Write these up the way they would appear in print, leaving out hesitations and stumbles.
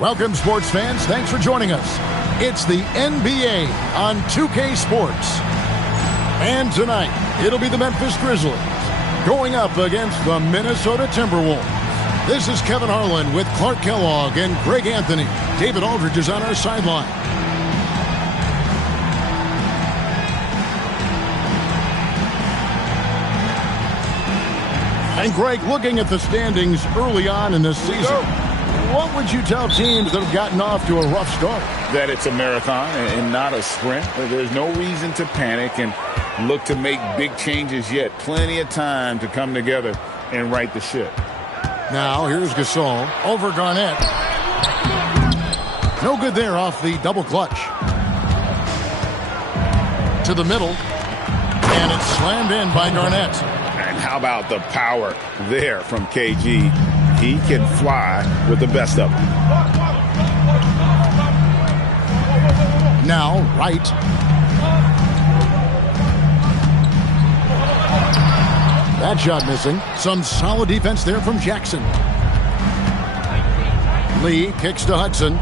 Welcome, sports fans. Thanks for joining us. It's the NBA on 2K Sports. And tonight, it'll be the Memphis Grizzlies going up against the Minnesota Timberwolves. This is Kevin Harlan with Clark Kellogg and Greg Anthony. David Aldridge is on our sideline. And Greg, looking at the standings early on in this season, what would you tell teams that have gotten off to a rough start? That it's a marathon and not a sprint. There's no reason to panic and look to make big changes yet. Plenty of time to come together and right the ship. Now, here's Gasol over Garnett. No good there off the double clutch. To the middle. And it's slammed in by Garnett. And how about the power there from KG? He can fly with the best of them. Now, Wright. That shot missing. Some solid defense there from Jackson. Lee kicks to Hudson.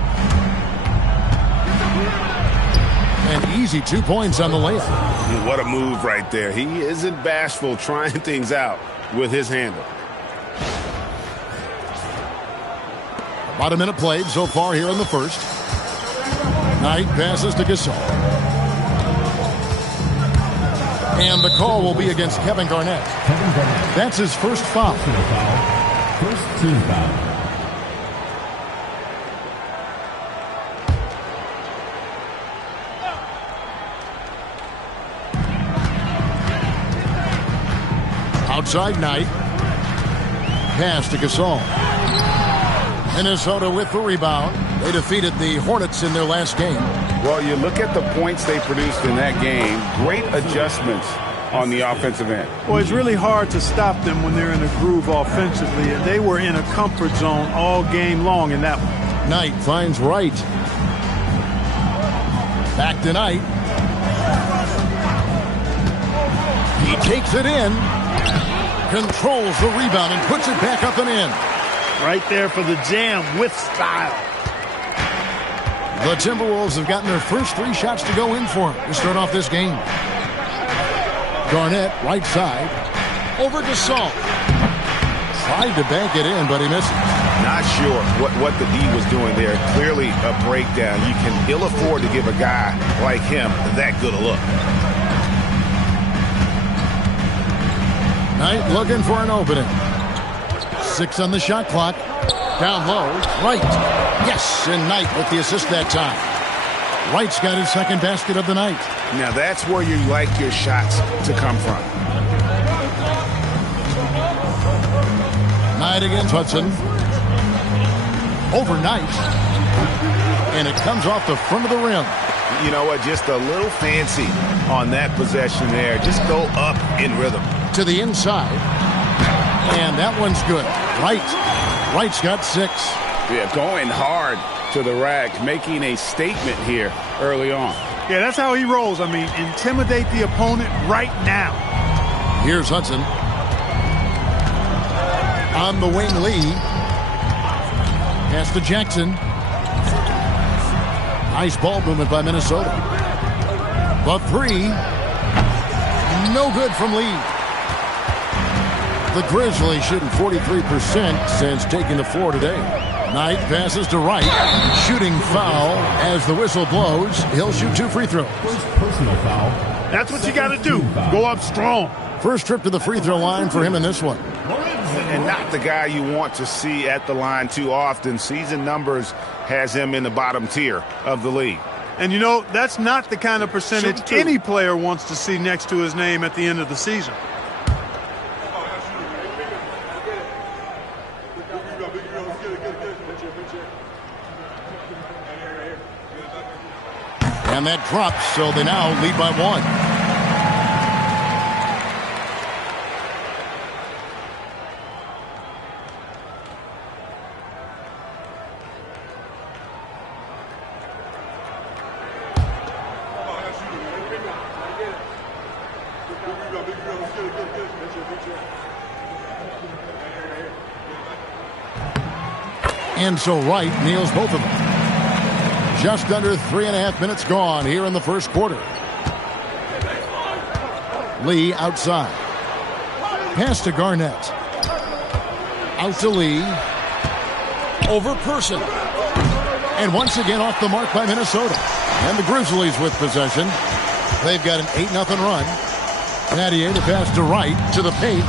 And easy 2 points on the layup. What a move right there. He isn't bashful trying things out with his handle. About a minute played so far here in the first. Knight passes to Gasol. And the call will be against Kevin Garnett. That's his first foul. First team foul. Outside Knight. Pass to Gasol. Minnesota with the rebound. They defeated the Hornets in their last game. Well, you look at the points they produced in that game. Great adjustments on the offensive end. Well, it's really hard to stop them when they're in a groove offensively, and they were in a comfort zone all game long in that one. Knight finds Wright. Back to Knight. He takes it in. Controls the rebound and puts it back up and in. Right there for the jam with style. The Timberwolves have gotten their first 3 shots to go in for him to start off this game. Garnett, right side. Over to Gasol. Tried to bank it in, but he misses. Not sure what the D was doing there. Clearly a breakdown. You can ill afford to give a guy like him that good a look. Knight looking for an opening. 6 on the shot clock. Down low. Wright. Yes, and Knight with the assist that time. Wright's got his second basket of the night. Now that's where you like your shots to come from. Knight against Hudson. Over Knight. And it comes off the front of the rim. You know what? Just a little fancy on that possession there. Just go up in rhythm. To the inside. And that one's good. Wright's got 6. Yeah, going hard to the rack, making a statement here early on. Yeah, that's how he rolls. I mean, intimidate the opponent right now. Here's Hudson. On the wing, Lee. Pass to Jackson. Nice ball movement by Minnesota. The 3. No good from Lee. The Grizzlies shooting 43% since taking the floor today. Knight passes to Wright. Shooting foul as the whistle blows. He'll shoot 2 free throws. First personal foul. That's what you got to do. Go up strong. First trip to the free throw line for him in this one. And not the guy you want to see at the line too often. Season numbers has him in the bottom tier of the league. And, you know, that's not the kind of percentage any player wants to see next to his name at the end of the season. And that drops, so they now lead by 1. And so Wright nails both of them. Just under 3.5 minutes gone here in the first quarter. Lee outside. Pass to Garnett. Out to Lee. Over Person. And once again off the mark by Minnesota. And the Grizzlies with possession. They've got an 8-0 run. Battier to pass to Wright to the paint.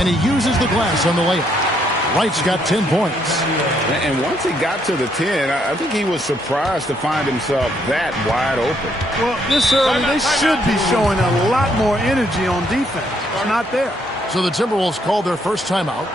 And he uses the glass on the layup. Wright's got 10 points. And once he got to the 10, I think he was surprised to find himself that wide open. Well, this early, they should be showing a lot more energy on defense. It's not there. So the Timberwolves called their first timeout.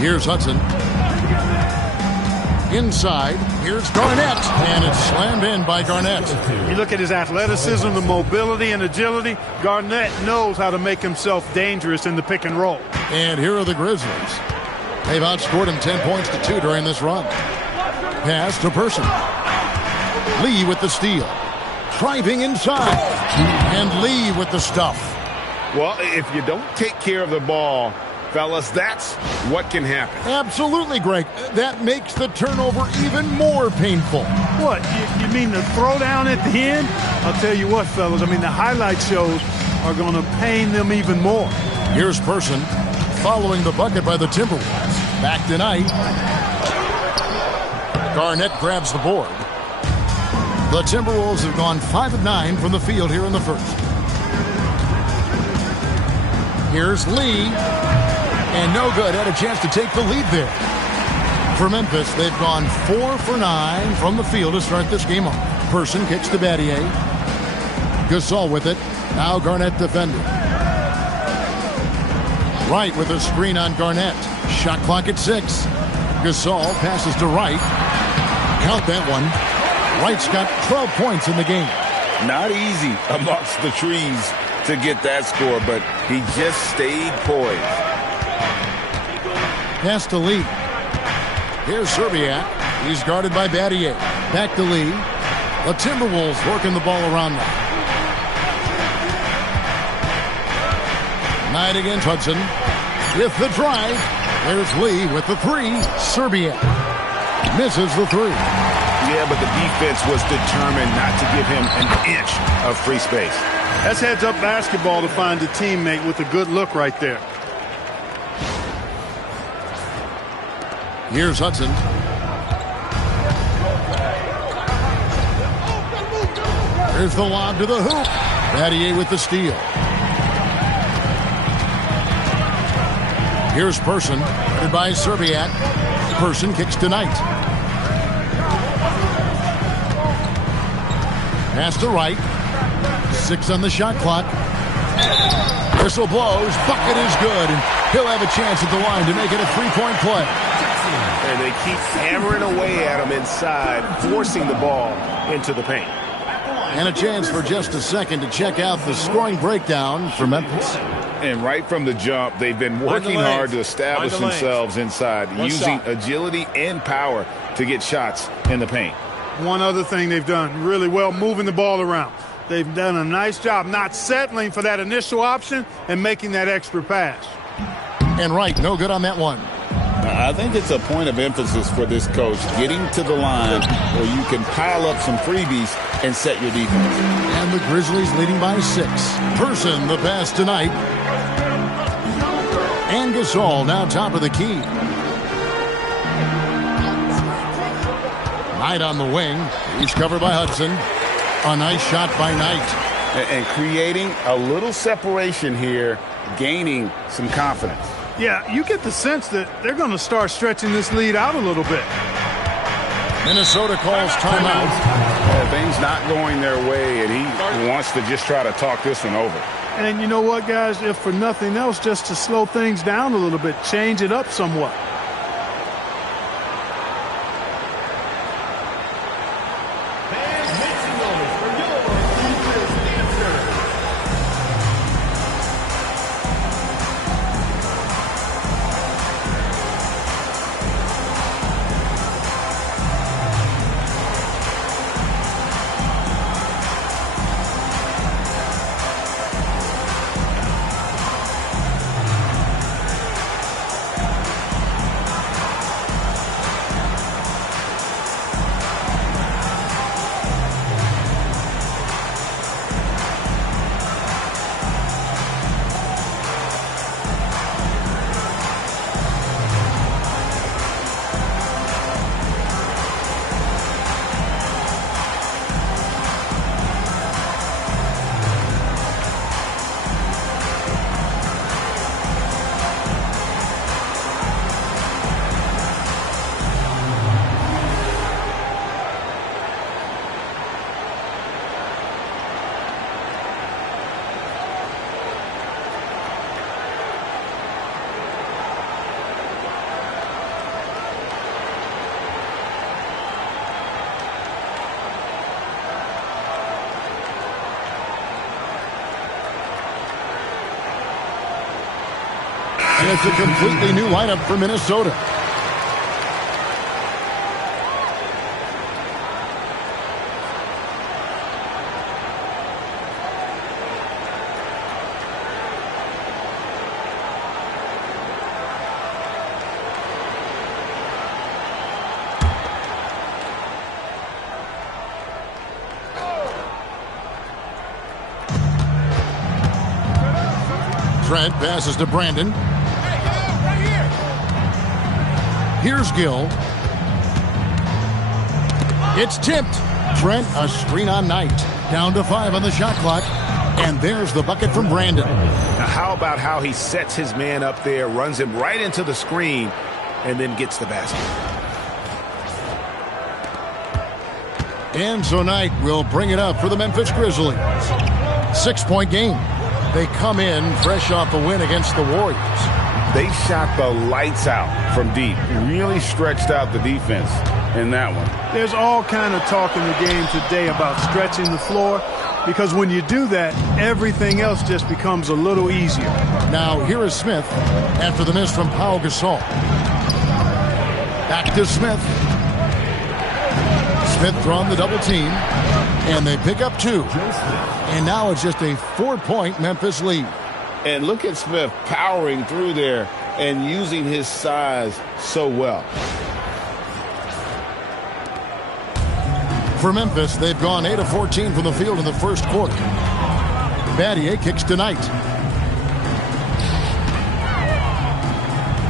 Here's Hudson. Inside, here's Garnett, and it's slammed in by Garnett. You look at his athleticism, the mobility and agility. Garnett knows how to make himself dangerous in the pick and roll. And here are the Grizzlies. They've outscored him 10 points to 2 during this run. Pass to Person. Lee with the steal. Driving inside. And Lee with the stuff. Well, if you don't take care of the ball, fellas, that's what can happen. Absolutely, Greg. That makes the turnover even more painful. What, you mean the throwdown at the end? I'll tell you what, fellas, I mean the highlight shows are going to pain them even more. Here's Person following the bucket by the Timberwolves. Back tonight. Garnett grabs the board. The Timberwolves have gone 5 of 9 from the field here in the first. Here's Lee. And no good. Had a chance to take the lead there. For Memphis, they've gone 4 for 9 from the field to start this game off. Person kicks to Battier. Gasol with it. Now Garnett defending. Wright with a screen on Garnett. Shot clock at 6. Gasol passes to Wright. Count that one. Wright's got 12 points in the game. Not easy amongst the trees to get that score, but he just stayed poised. Pass to Lee. Here's Serbiak. He's guarded by Battier. Back to Lee. The Timberwolves working the ball around now. Knight against Hudson. With the drive. There's Lee with the 3. Serbiak misses the 3. Yeah, but the defense was determined not to give him an inch of free space. That's heads-up basketball to find a teammate with a good look right there. Here's Hudson. Here's the lob to the hoop. Battier with the steal. Here's Person, headed by Serbiak. Person kicks to Knight. Pass to Wright. 6 on the shot clock. Whistle blows. Bucket is good. And he'll have a chance at the line to make it a 3-point play. And they keep hammering away at him inside, forcing the ball into the paint. And a chance for just a second to check out the scoring breakdown for Memphis. And right from the jump, they've been working hard to establish themselves inside, using agility and power to get shots in the paint. One other thing they've done really well, moving the ball around. They've done a nice job not settling for that initial option and making that extra pass. And Wright, no good on that one. I think it's a point of emphasis for this coach, getting to the line where you can pile up some freebies and set your defense. And the Grizzlies leading by 6. Person the pass tonight. And Gasol now top of the key. Knight on the wing. He's covered by Hudson. A nice shot by Knight. And creating a little separation here, gaining some confidence. Yeah, you get the sense that they're going to start stretching this lead out a little bit. Minnesota calls timeout. Things not going their way, and he wants to just try to talk this one over. And you know what, guys? If for nothing else, just to slow things down a little bit, change it up somewhat. And it's a completely new lineup for Minnesota. Trent passes to Brandon. Here's Gill. It's tipped. Trent, a screen on Knight. Down to 5 on the shot clock. And there's the bucket from Brandon. Now, how about how he sets his man up there, runs him right into the screen, and then gets the basket. And so Knight will bring it up for the Memphis Grizzlies. 6-point game. They come in fresh off a win against the Warriors. They shot the lights out from deep. Really stretched out the defense in that one. There's all kind of talk in the game today about stretching the floor, because when you do that, everything else just becomes a little easier. Now, here is Smith after the miss from Pau Gasol. Back to Smith. Smith drawn the double team, and they pick up 2. And now it's just a 4-point Memphis lead. And look at Smith powering through there and using his size so well. For Memphis, they've gone 8 of 14 from the field in the first quarter. Battier kicks to Knight.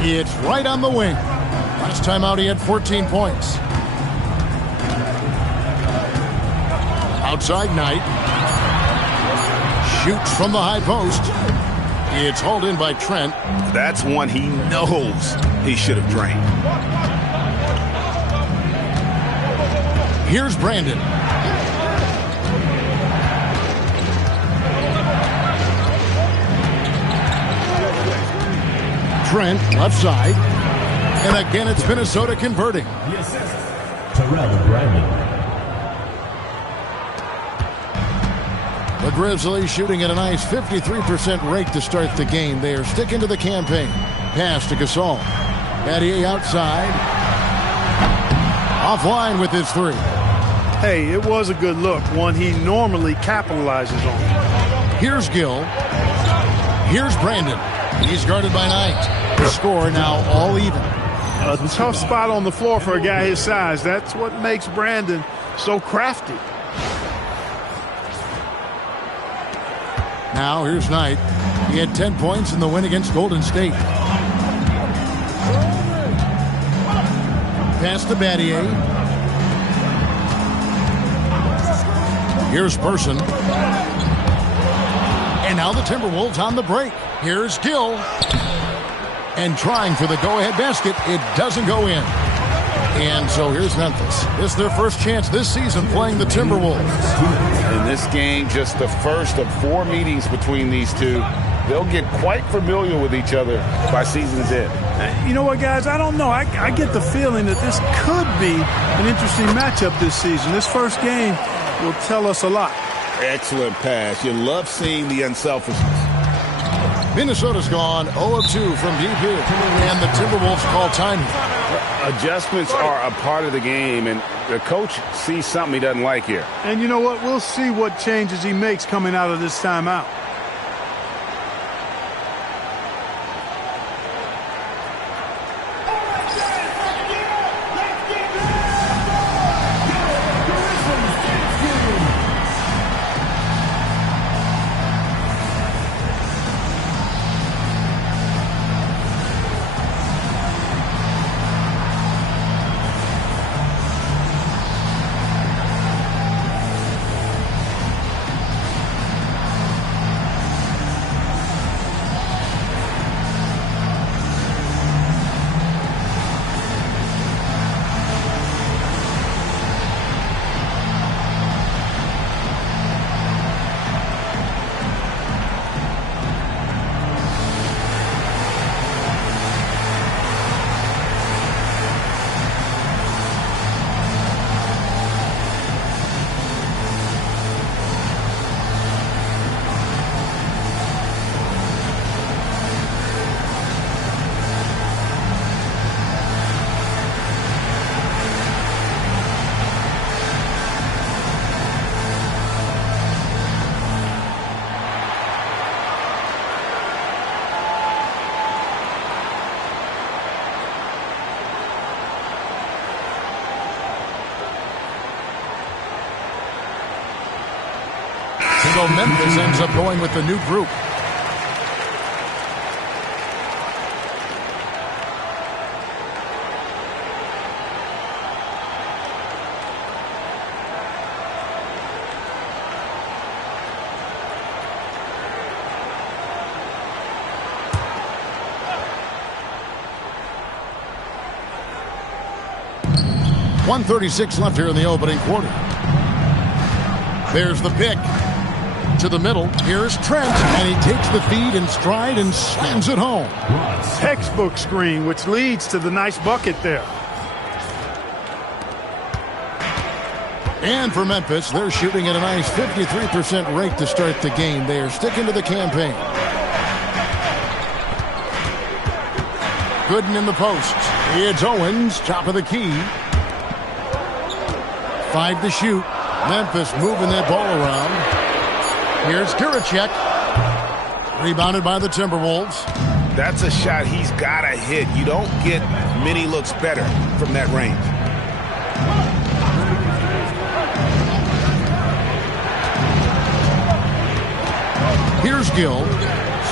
It's right on the wing. Last time out, he had 14 points. Outside Knight. Shoots from the high post. It's hauled in by Trent. That's one he knows he should have drained. Here's Brandon. Trent, left side. And again, it's Minnesota converting. The assist, Terrell Brandon. The Grizzlies shooting at a nice 53% rate to start the game. They are sticking to the campaign. Pass to Gasol. Battier outside. Offline with his three. Hey, it was a good look, one he normally capitalizes on. Here's Gill. Here's Brandon. He's guarded by Knight. The score now all even. A tough spot on the floor for a guy his size. That's what makes Brandon so crafty. Now here's Knight. He had 10 points in the win against Golden State. Pass to Battier. Here's Person. And now the Timberwolves on the break. Here's Gill. And trying for the go-ahead basket. It doesn't go in. And so here's Memphis. This is their first chance this season playing the Timberwolves. In this game, just the first of 4 meetings between these two. They'll get quite familiar with each other by season's end. You know what, guys? I don't know. I get the feeling that this could be an interesting matchup this season. This first game will tell us a lot. Excellent pass. You love seeing the unselfishness. Minnesota's gone 0 of 2 from deep here. And the Timberwolves call time. Adjustments are a part of the game, and the coach sees something he doesn't like here. And you know what? We'll see what changes he makes coming out of this timeout. So Memphis ends up going with the new group. .136 left here in the opening quarter. There's the pick. To the middle. Here's Trent, and he takes the feed in stride and slams it home. Textbook screen, which leads to the nice bucket there. And for Memphis, they're shooting at a nice 53% rate to start the game. They are sticking to the campaign. Gooden in the post. It's Owens, top of the key. 5 to shoot. Memphis moving that ball around. Here's Kiricek. Rebounded by the Timberwolves. That's a shot he's got to hit. You don't get many looks better from that range. Here's Gill.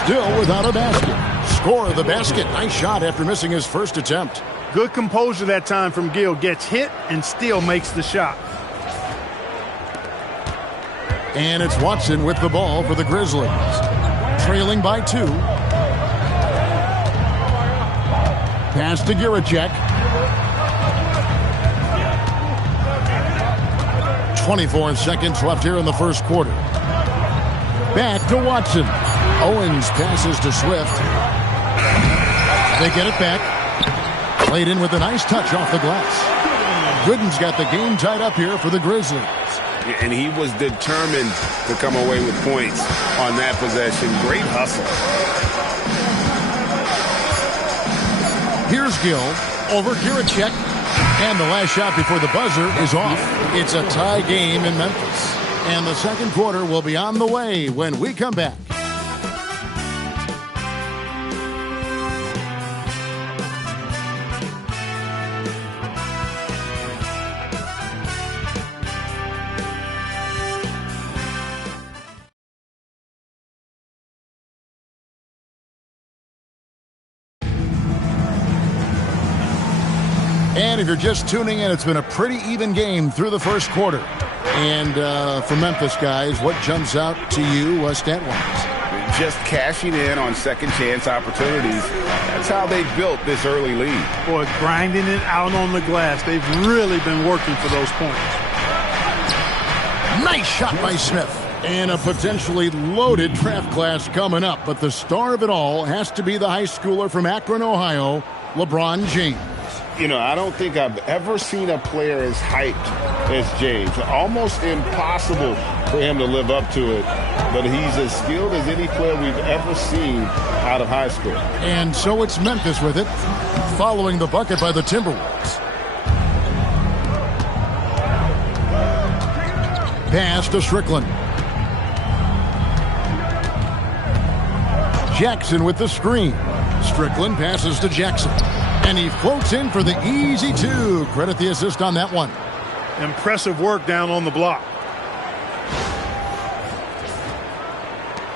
Still without a basket. Score of the basket. Nice shot after missing his first attempt. Good composure that time from Gill. Gets hit and still makes the shot. And it's Watson with the ball for the Grizzlies. Trailing by 2. Pass to Giracek. 24 seconds left here in the first quarter. Back to Watson. Owens passes to Swift. They get it back. Played in with a nice touch off the glass. Gooden's got the game tied up here for the Grizzlies. And he was determined to come away with points on that possession. Great hustle. Here's Gill over Giracek. And the last shot before the buzzer is off. It's a tie game in Memphis. And the second quarter will be on the way when we come back. And if you're just tuning in, it's been a pretty even game through the first quarter. And for Memphis, guys, what jumps out to you stat-wise? Just cashing in on second-chance opportunities. That's how they built this early lead. Boy, grinding it out on the glass. They've really been working for those points. Nice shot by Smith. And a potentially loaded draft class coming up. But the star of it all has to be the high schooler from Akron, Ohio, LeBron James. You know, I don't think I've ever seen a player as hyped as James. Almost impossible for him to live up to it. But he's as skilled as any player we've ever seen out of high school. And so it's Memphis with it, following the bucket by the Timberwolves. Pass to Strickland. Jackson with the screen. Strickland passes to Jackson. And he floats in for the easy two. Credit the assist on that one. Impressive work down on the block.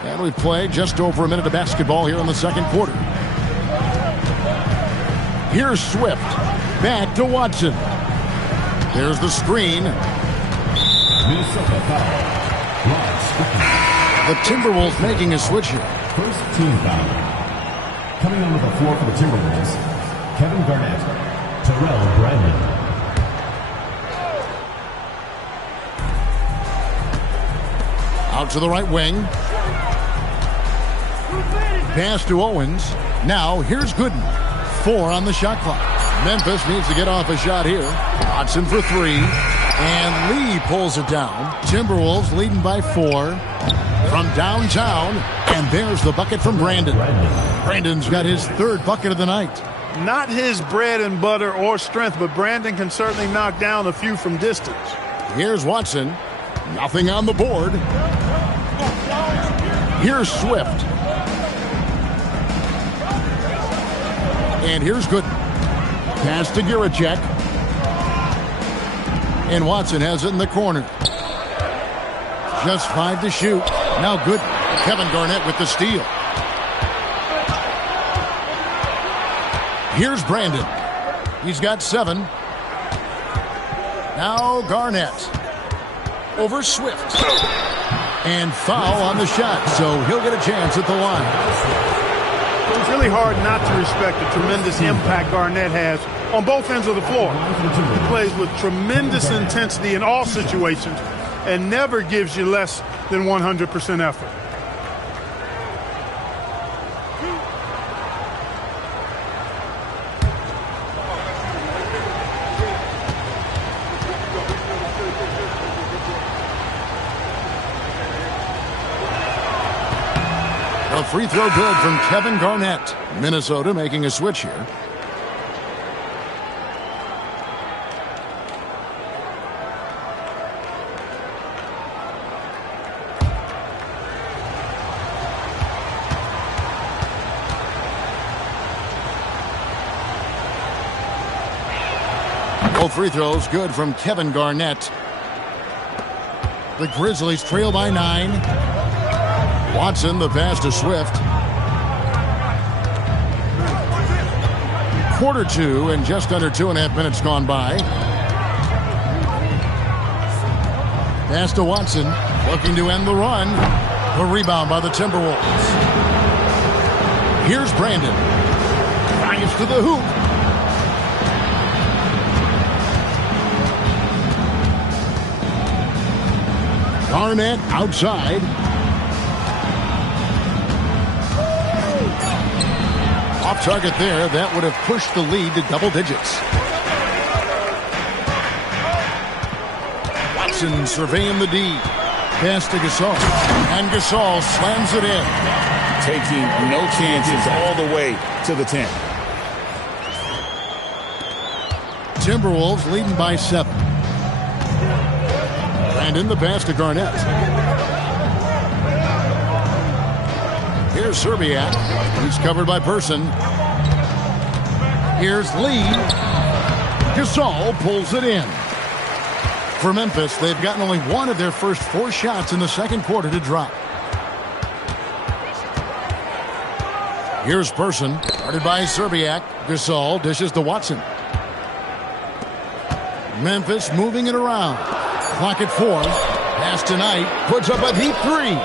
And we've played just over a minute of basketball here in the second quarter. Here's Swift. Back to Watson. There's the screen. The Timberwolves making a switch here. First team foul. Coming onto the floor for the Timberwolves, Kevin Garnett, Terrell Brandon. Out to the right wing. Pass to Owens. Now here's Gooden. 4 on the shot clock. Memphis needs to get off a shot here. Watson for 3. And Lee pulls it down. Timberwolves leading by 4 from downtown. And there's the bucket from Brandon. Brandon's got his 3rd bucket of the night. Not his bread and butter or strength, but Brandon can certainly knock down a few from distance. Here's Watson. Nothing on the board. Here's Swift. And here's Gooden. Pass to Giracek. And Watson has it in the corner. Just 5 to shoot. Now Gooden. Kevin Garnett with the steal. Here's Brandon. He's got 7. Now Garnett. Over Swift. And foul on the shot, so he'll get a chance at the line. It's really hard not to respect the tremendous impact Garnett has on both ends of the floor. He plays with tremendous intensity in all situations and never gives you less than 100% effort. A free throw good from Kevin Garnett. Minnesota making a switch here. Both free throws good from Kevin Garnett. The Grizzlies trail by 9. Watson, the pass to Swift. Quarter 2 and just under 2.5 minutes gone by. Pass to Watson, looking to end the run. The rebound by the Timberwolves. Here's Brandon. Drives to the hoop. Garnett outside. Off target there. That would have pushed the lead to double digits. Watson surveying the D. Pass to Gasol. And Gasol slams it in. Taking no chances all the way to the 10. Timberwolves leading by 7. And in the pass to Garnett. Here's Serbiak. He's covered by Person. Here's Lee. Gasol pulls it in. For Memphis, they've gotten only one of their first 4 shots in the second quarter to drop. Here's Person. Guarded by Serbiak. Gasol dishes to Watson. Memphis moving it around. Clock at 4. Pass tonight. Puts up a deep 3.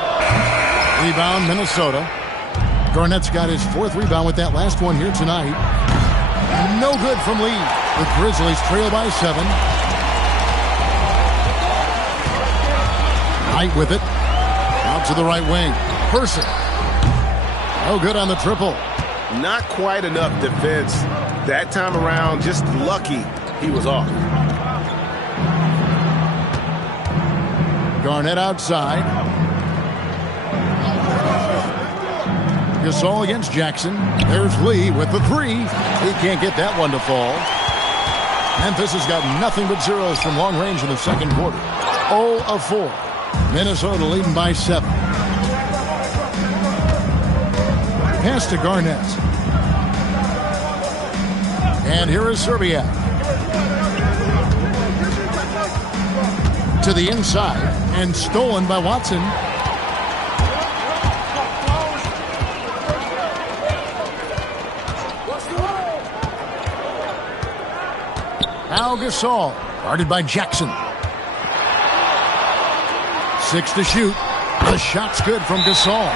Rebound, Minnesota. Garnett's got his 4th rebound with that last one here tonight. No good from Lee. The Grizzlies trail by 7. Knight with it. Out to the right wing. Person. No good on the triple. Not quite enough defense that time around. Just lucky he was off. Garnett outside. Gasol against Jackson. There's Lee with the 3. He can't get that one to fall. Memphis has got nothing but zeros from long range in the second quarter. 0 of 4. Minnesota leading by 7. Pass to Garnett. And here is Serbiak. To the inside and stolen by Watson. Now Gasol, guarded by Jackson. 6 to shoot. The shot's good from Gasol.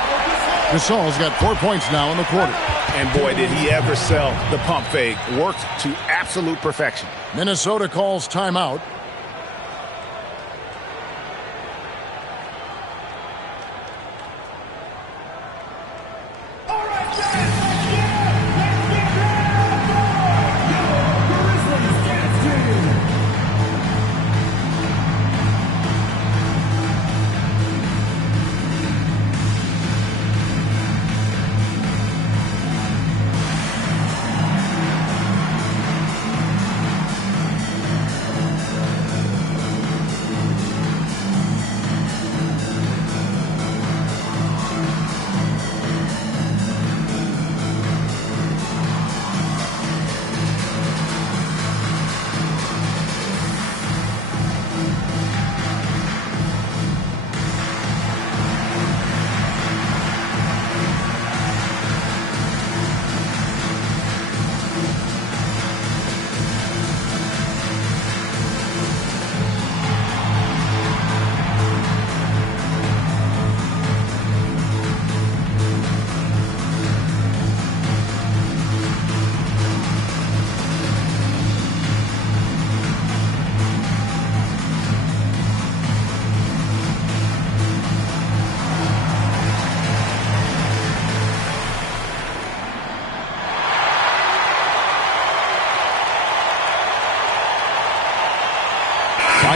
Gasol's got 4 points now in the quarter. And boy, did he ever sell the pump fake. Worked to absolute perfection. Minnesota calls timeout.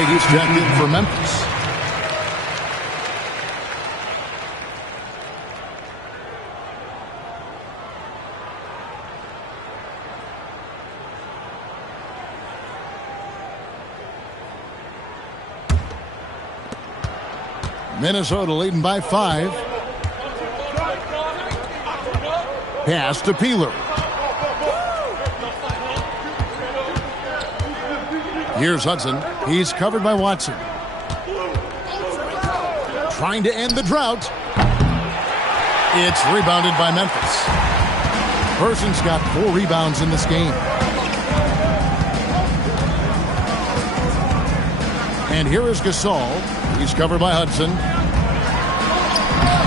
He's checked in for Memphis. Minnesota leading by 5. Pass to Peeler. Here's Hudson. He's covered by Watson. Trying to end the drought. It's rebounded by Memphis. Person's got 4 rebounds in this game. And here is Gasol. He's covered by Hudson.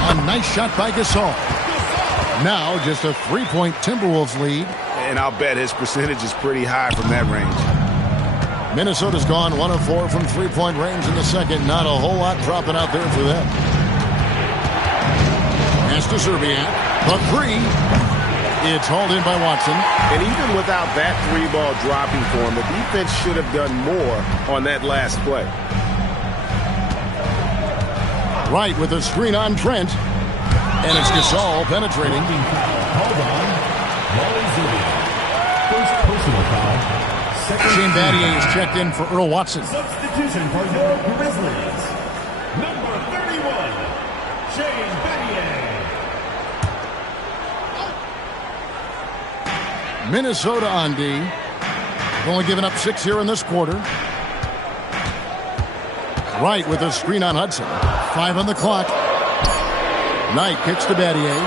A nice shot by Gasol. Now just a 3-point Timberwolves lead. And I'll bet his percentage is pretty high from that range. Minnesota's gone 1 of 4 from three-point range in the second. Not a whole lot dropping out there for them. Pass to Serbiak. The three. It's hauled in by Watson. And even without that three ball dropping for him, the defense should have done more on that last play. Wright with a screen on Trent. And it's Gasol penetrating. Hold on. First personal foul. Shane Battier is checked in for Earl Watson. Substitution for your Grizzlies. Number 31, Shane Battier. Minnesota on D. Only giving up 6 here in this quarter. Wright with a screen on Hudson. 5 on the clock. Knight kicks to Battier.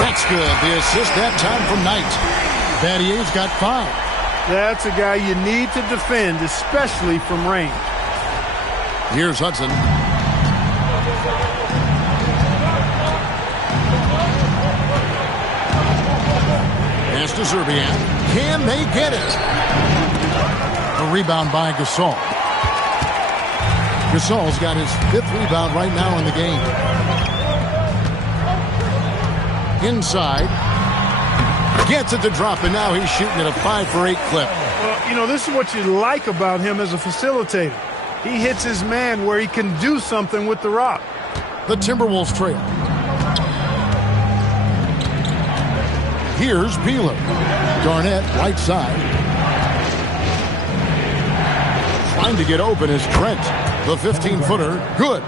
That's good. The assist that time from Knight. Battier's got 5. That's a guy you need to defend, especially from range. Here's Hudson. Pass to Serbiak. Can they get it? A rebound by Gasol. Gasol's got his 5th rebound right now in the game. Inside. Gets it to drop, and now he's shooting at a 5-for-8 clip. Well, you know, this is what you like about him as a facilitator. He hits his man where he can do something with the rock. The Timberwolves trail. Here's Peeler. Garnett, right side. Trying to get open is Trent. The 15-footer, good.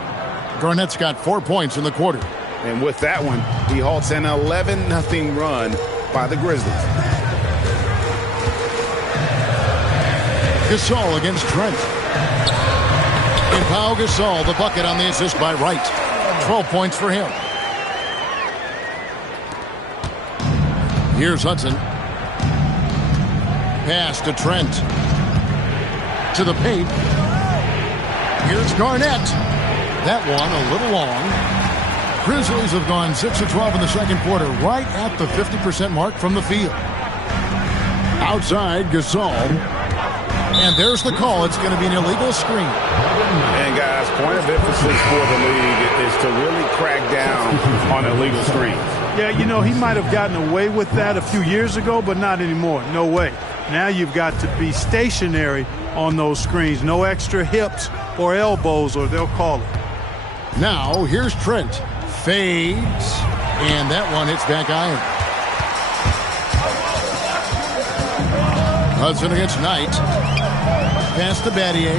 Garnett's got 4 points in the quarter. And with that one, he halts an 11-0 run by the Grizzlies. Gasol against Trent. And Pau Gasol, the bucket on the assist by Wright. 12 points for him. Here's Hudson. Pass to Trent. To the paint. Here's Garnett. That one a little long. Grizzlies have gone 6 of 12 in the second quarter, right at the 50% mark from the field. Outside, Gasol. And there's the call. It's going to be an illegal screen. And guys, point of emphasis for the league is to really crack down on illegal screens. Yeah, you know, he might have gotten away with that a few years ago, but not anymore. No way. Now you've got to be stationary on those screens. No extra hips or elbows, or they'll call it. Now, here's Trent. Fades, and that one hits back iron. Hudson against Knight. Pass to Battier.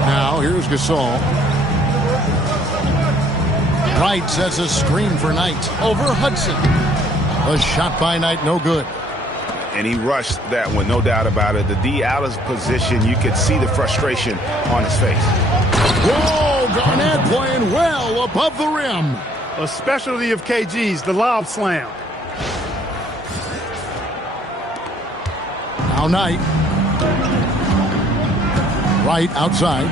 Now, here's Gasol. Wright sets a screen for Knight over Hudson. A shot by Knight, no good. And he rushed that one, no doubt about it. The D out of position, you could see the frustration on his face. Whoa, Garnett playing well above the rim. A specialty of KG's, the lob slam. Now Knight. Wright outside.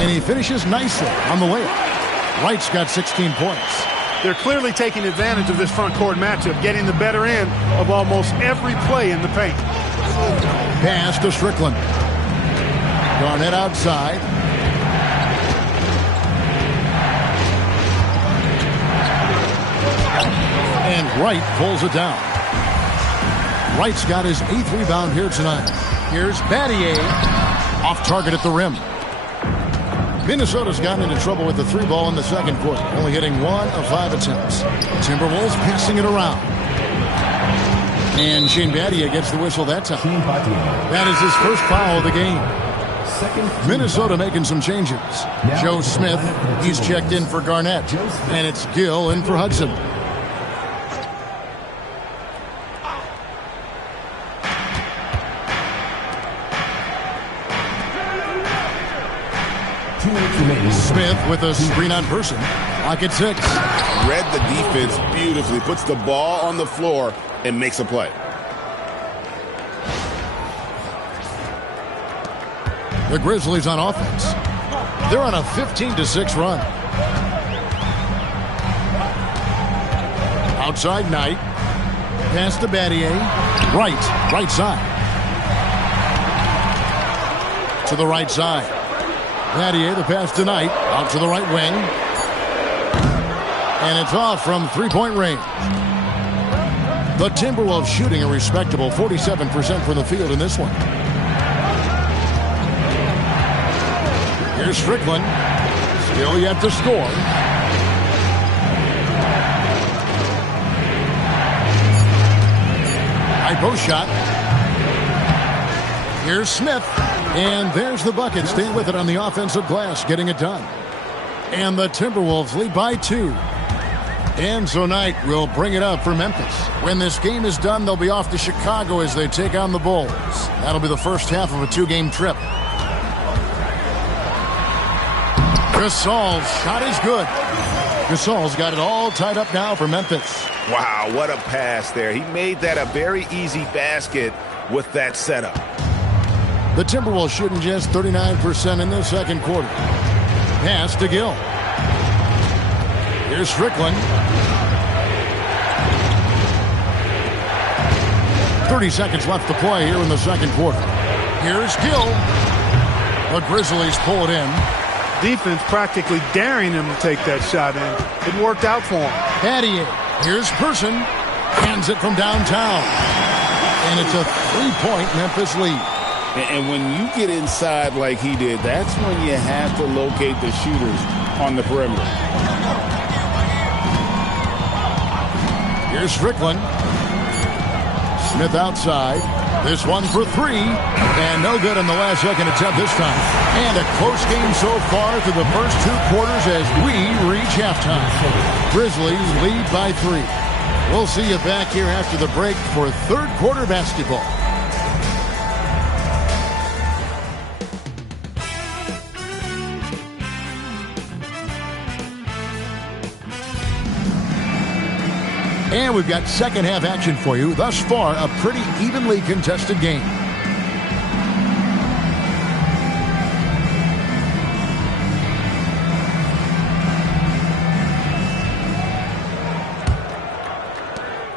And he finishes nicely on the layup. Wright's got 16 points. They're clearly taking advantage of this front court matchup, getting the better end of almost every play in the paint. Pass to Strickland. Garnett outside. And Wright pulls it down. Wright's got his 8th rebound here tonight. Here's Battier. Off target at the rim. Minnesota's gotten into trouble with the 3-ball in the second quarter, only hitting 1 of 5 attempts. Timberwolves passing it around. And Shane Battier gets the whistle that time. That is his first foul of the game. Minnesota making some changes. Joe Smith, he's checked in for Garnett. And it's Gill in for Hudson. Smith with a screen on person. Lock at 6. Read the defense beautifully. Puts the ball on the floor and makes a play. The Grizzlies on offense. They're on a 15-6 run. Outside Knight. Pass to Battier. Right side. To the right side. Battier, the pass to Knight. Out to the right wing. And it's off from three-point range. The Timberwolves shooting a respectable 47% from the field in this one. Here's Strickland. Still yet to score. High post shot. Here's Smith. And there's the bucket. Stay with it on the offensive glass, getting it done. And the Timberwolves lead by 2. Enzo Knight will bring it up for Memphis. When this game is done, they'll be off to Chicago as they take on the Bulls. That'll be the first half of a 2-game trip. Gasol's shot is good. Gasol's got it all tied up now for Memphis. Wow, what a pass there. He made that a very easy basket with that setup. The Timberwolves shooting just 39% in the second quarter. Pass to Gill. Here's Strickland. 30 seconds left to play here in the second quarter. Here's Gill. The Grizzlies pull it in. Defense practically daring him to take that shot, and it worked out for him. Battier. Here's Person. Hands it from downtown. And it's a 3-point Memphis lead. And when you get inside like he did, that's when you have to locate the shooters on the perimeter. Here's Strickland. Smith outside. This one for 3. And no good on the last second attempt this time. And a close game so far through the first 2 quarters as we reach halftime. Grizzlies lead by 3. We'll see you back here after the break for third quarter basketball. And we've got second half action for you. Thus far, a pretty evenly contested game.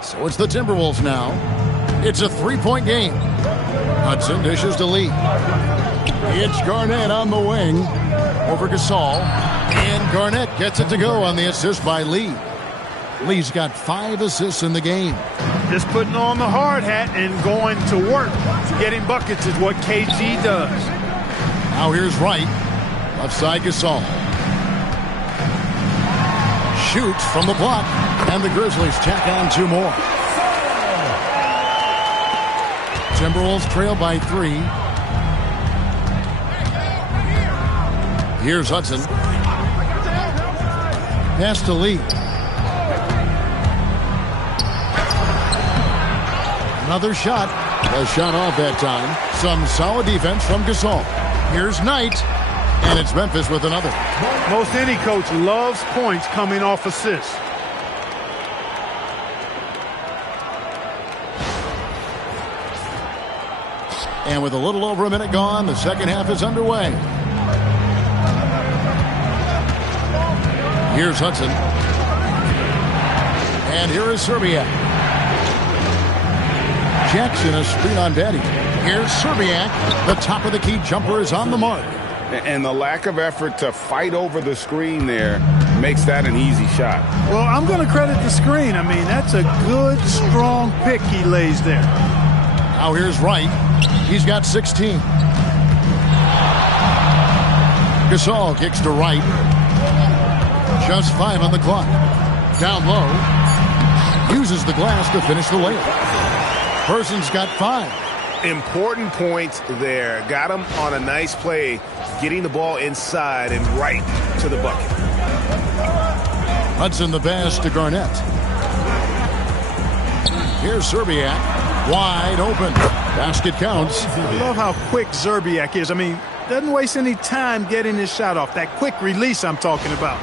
So it's the Timberwolves now. It's a 3-point game. Hudson dishes to Lee. It's Garnett on the wing over Gasol. And Garnett gets it to go on the assist by Lee. Lee's got 5 assists in the game. Just putting on the hard hat and going to work. Getting buckets is what KG does. Now here's Wright. Left side Gasol. Shoots from the block. And the Grizzlies tack on 2 more. Timberwolves trail by 3. Here's Hudson. Pass to Lee. Another shot. A shot off that time. Some solid defense from Gasol. Here's Knight. And it's Memphis with another. Most any coach loves points coming off assists. And with a little over a minute gone, the second half is underway. Here's Hudson. And here is Serbiak. Jackson, a screen on Batty. Here's Serbiak. The top of the key jumper is on the mark. And the lack of effort to fight over the screen there makes that an easy shot. Well, I'm going to credit the screen. I mean, that's a good, strong pick he lays there. Now here's Wright. He's got 16. Gasol kicks to Wright. Just 5 on the clock. Down low. Uses the glass to finish the layup. Person's got 5. Important points there. Got him on a nice play, getting the ball inside and right to the bucket. Hudson the pass to Garnett. Here's Serbiak. Wide open. Basket counts. I love how quick Serbiak is. I mean, doesn't waste any time getting his shot off. That quick release I'm talking about.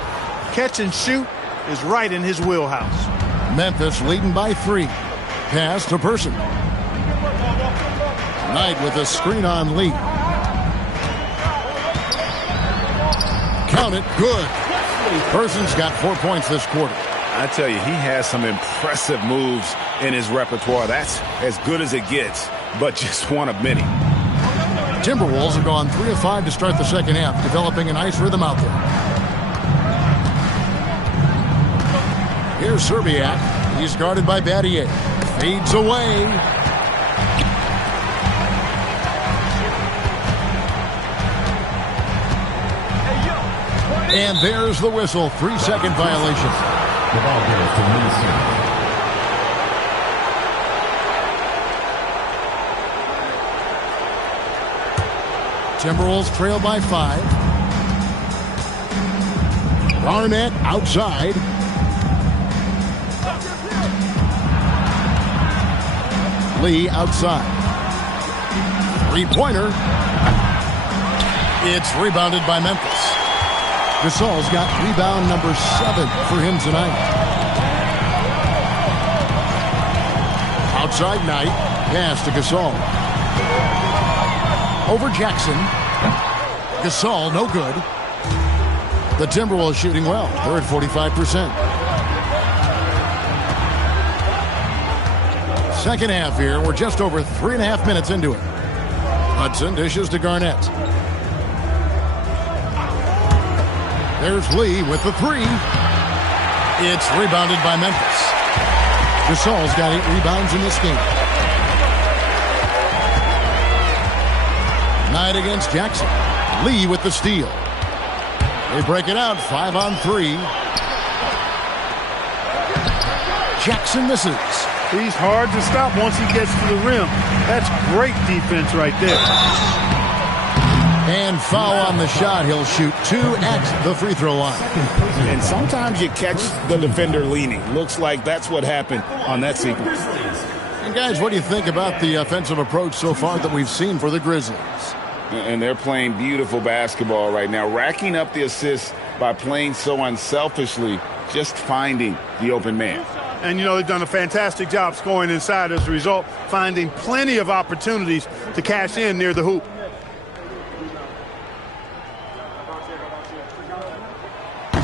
Catch and shoot is right in his wheelhouse. Memphis leading by 3. Pass to Person. Knight with a screen on Lee. Count it. Good. Person's got 4 points this quarter. I tell you, he has some impressive moves in his repertoire. That's as good as it gets, but just one of many. Timberwolves have gone 3 of 5 to start the second half, developing a nice rhythm out there. Here's Serbiak. He's guarded by Battier. Fades away. And there's the whistle. 3-second violation. The ball goes to Minnesota. Timberwolves trail by 5. Garnett outside. Lee outside. Three-pointer. It's rebounded by Memphis. Gasol's got rebound number 7 for him tonight. Outside Knight. Pass to Gasol. Over Jackson. Gasol, no good. The Timberwolves shooting well. They're at 45%. Second half here. We're just over 3.5 minutes into it. Hudson dishes to Garnett. There's Lee with the 3. It's rebounded by Memphis. Gasol's got 8 rebounds in this game. Knight against Jackson. Lee with the steal. They break it out. 5 on 3. Jackson misses. He's hard to stop once he gets to the rim. That's great defense right there. And foul on the shot. He'll shoot 2 at the free throw line. And sometimes you catch the defender leaning. Looks like that's what happened on that sequence. And guys, what do you think about the offensive approach so far that we've seen for the Grizzlies? And they're playing beautiful basketball right now, racking up the assists by playing so unselfishly, just finding the open man. And, you know, they've done a fantastic job scoring inside as a result, finding plenty of opportunities to cash in near the hoop.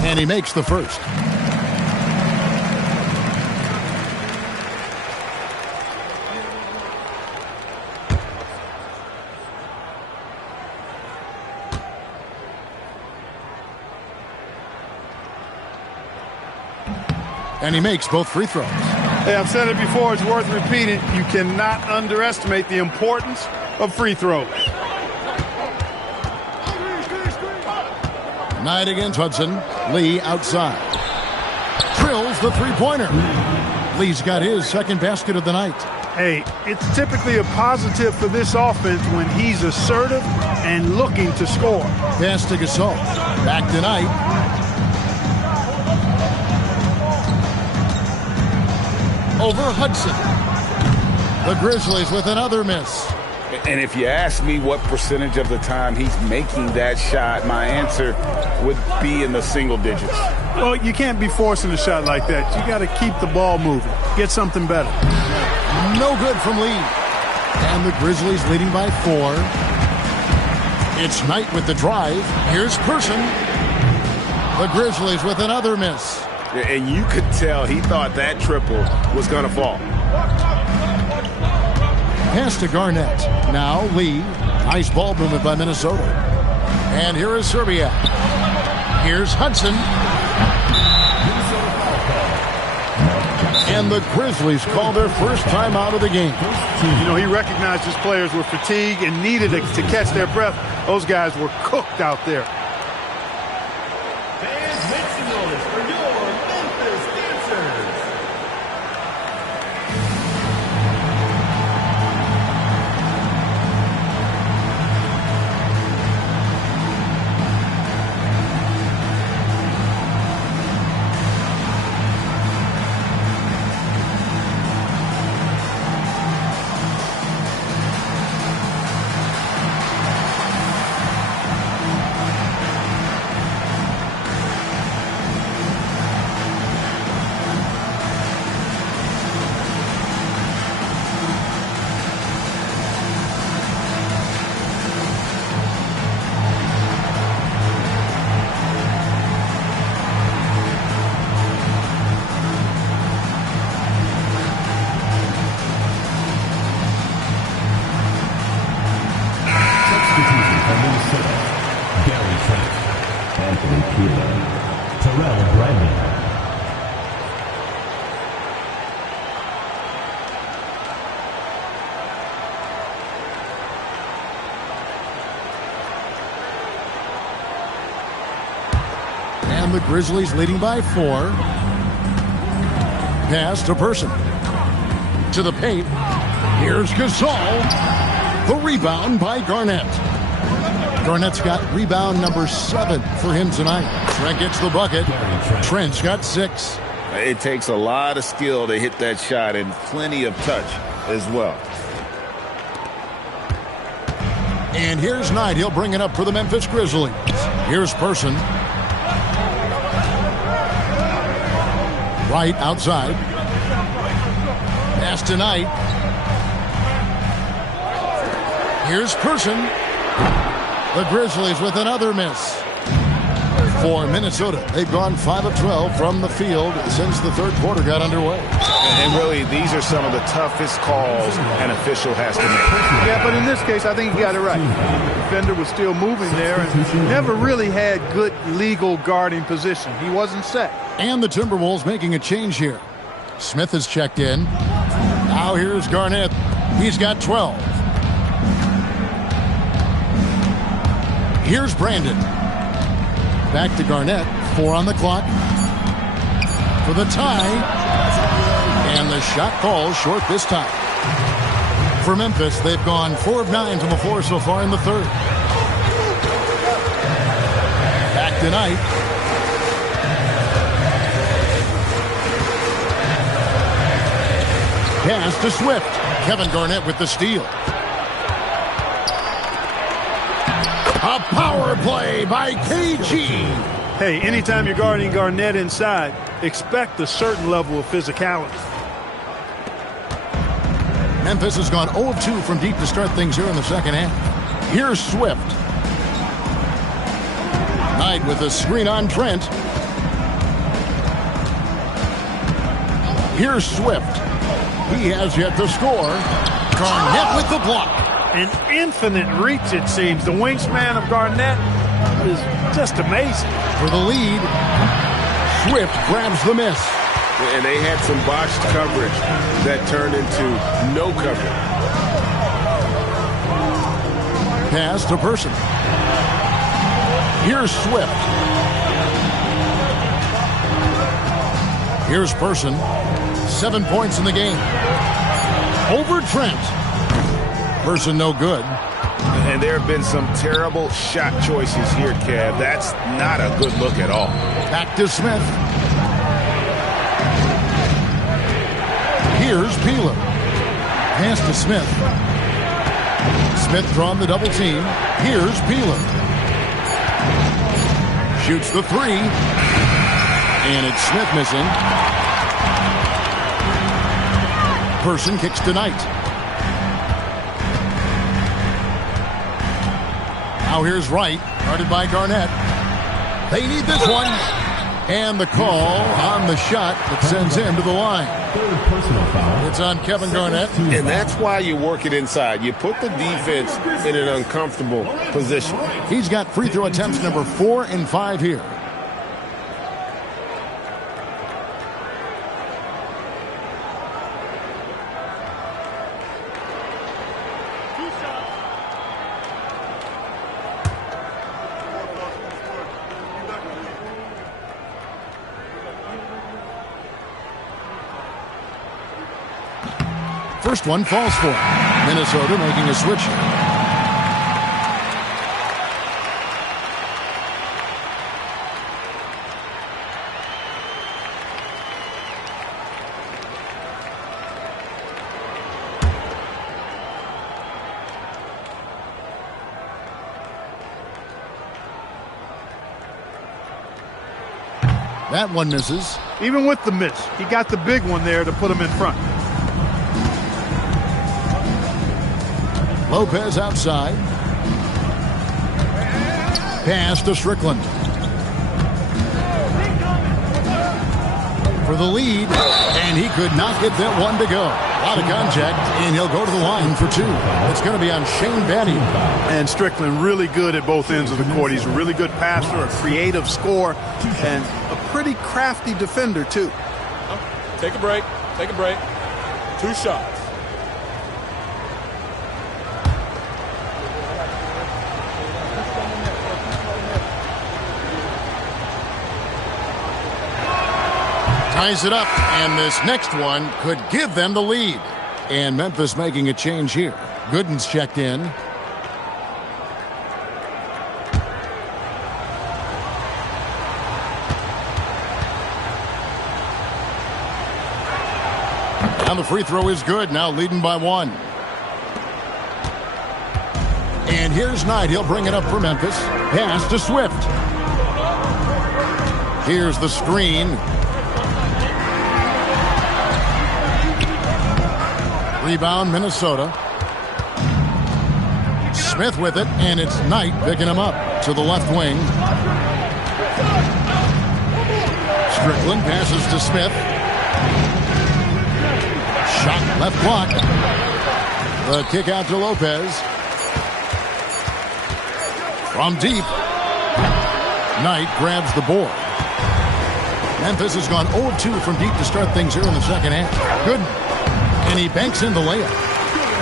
And he makes the first. And he makes both free throws. Hey, I've said it before, it's worth repeating. You cannot underestimate the importance of free throws. Knight against Hudson. Lee outside. Drills the three-pointer. Lee's got his second basket of the night. Hey, it's typically a positive for this offense when he's assertive and looking to score. Pass to Gasol. Back to Knight. Over Hudson. The Grizzlies with another miss. And if you ask me what percentage of the time he's making that shot, my answer would be in the single digits. Well, you can't be forcing a shot like that. You got to keep the ball moving. Get something better. No good from Lee. And the Grizzlies leading by 4. It's Knight with the drive. Here's Person. The Grizzlies with another miss. And you could tell he thought that triple was going to fall. Pass to Garnett. Now Lee. Nice ball movement by Minnesota. And here is Serbia. Here's Hudson. And the Grizzlies call their first time out of the game. You know, he recognized his players were fatigued and needed to catch their breath. Those guys were cooked out there. Terrell Brandon. And the Grizzlies leading by 4. Pass to Person. To the paint. Here's Gasol. The rebound by Garnett. Garnett's got rebound number 7 for him tonight. Trent gets the bucket. Trent's got 6. It takes a lot of skill to hit that shot and plenty of touch as well. And here's Knight. He'll bring it up for the Memphis Grizzlies. Here's Person. Right outside. Pass to Knight. Here's Person. The Grizzlies with another miss. For Minnesota, they've gone 5 of 12 from the field since the third quarter got underway. And really, these are some of the toughest calls an official has to make. Yeah, but in this case, I think he got it right. The defender was still moving there and never really had good legal guarding position. He wasn't set. And the Timberwolves making a change here. Smith has checked in. Now here's Garnett. He's got 12. Here's Brandon. Back to Garnett. 4 on the clock. For the tie. And the shot falls short this time. For Memphis, they've gone 4 of 9 from the floor so far in the third. Back to Knight. Pass to Swift. Kevin Garnett with the steal. A power play by KG. Hey, anytime you're guarding Garnett inside, expect a certain level of physicality. Memphis has gone 0 of 2 from deep to start things here in the second half. Here's Swift. Knight with a screen on Trent. Here's Swift. He has yet to score. Garnett with the block. An infinite reach, it seems. The wingspan of Garnett is just amazing. For the lead, Swift grabs the miss. And they had some botched coverage that turned into no coverage. Pass to Person. Here's Swift. Here's Person. 7 points in the game. Over Trent. Person no good. And there have been some terrible shot choices here, Kev. That's not a good look at all. Back to Smith. Here's Peeler. Pass to Smith. Smith drawn the double team. Here's Peeler. Shoots the 3. And it's Smith missing. Person kicks to Knight. Now here's Wright, guarded by Garnett. They need this one. And the call on the shot that sends him to the line. It's on Kevin Garnett. And that's why you work it inside. You put the defense in an uncomfortable position. He's got free throw attempts number 4 and 5 here. First one falls for Minnesota, making a switch. That one misses. Even with the miss, he got the big one there to put him in front. Lopez outside. Pass to Strickland. For the lead, and he could not get that one to go. A lot of contact, and he'll go to the line for 2. It's going to be on Shane Batty. And Strickland really good at both ends of the court. He's a really good passer, a creative scorer, and a pretty crafty defender, too. Take a break. Take a break. 2 shots. Ties it up, and this next one could give them the lead. And Memphis making a change here. Gooden's checked in. And the free throw is good, now leading by 1. And here's Knight. He'll bring it up for Memphis. Pass to Swift. Here's the screen. Rebound, Minnesota. Smith with it, and it's Knight picking him up to the left wing. Strickland passes to Smith. Shot left block. The kick out to Lopez. From deep. Knight grabs the board. Memphis has gone 0-2 from deep to start things here in the second half. Good. And he banks in the layup.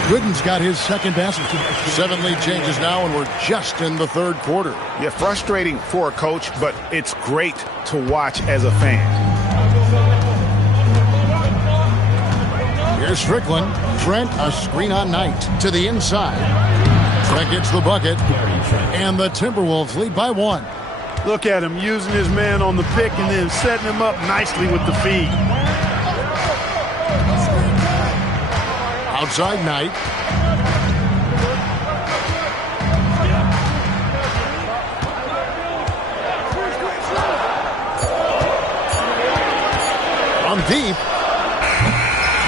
Gooden's got his second basket. 7 lead changes now, and we're just in the third quarter. Yeah, frustrating for a coach, but it's great to watch as a fan. Here's Strickland. Trent, a screen on Knight to the inside. Trent gets the bucket, and the Timberwolves lead by 1. Look at him using his man on the pick and then setting him up nicely with the feed. Outside Knight. From deep.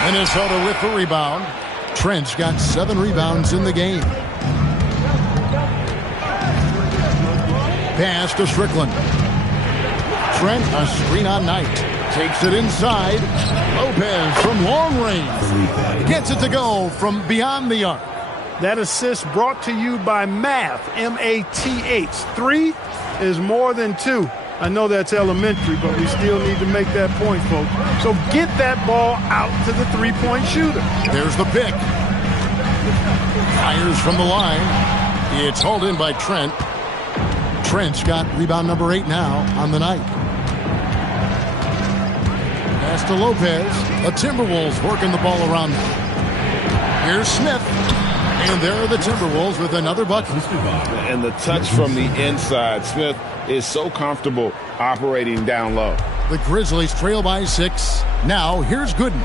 Minnesota with the rebound. Trent's got 7 rebounds in the game. Pass to Strickland. Trent, a screen on Knight. Takes it inside. Lopez from long range. Gets it to go from beyond the arc. That assist brought to you by Math, M-A-T-H. 3 is more than 2. I know that's elementary, but we still need to make that point, folks. So get that ball out to the three-point shooter. There's the pick. Fires from the line. It's hauled in by Trent. Trent's got rebound number 8 now on the night. Pass to Lopez. The Timberwolves working the ball around now. Here's Smith. And there are the Timberwolves with another bucket. And the touch from the inside. Smith is so comfortable operating down low. The Grizzlies trail by 6. Now here's Gooden.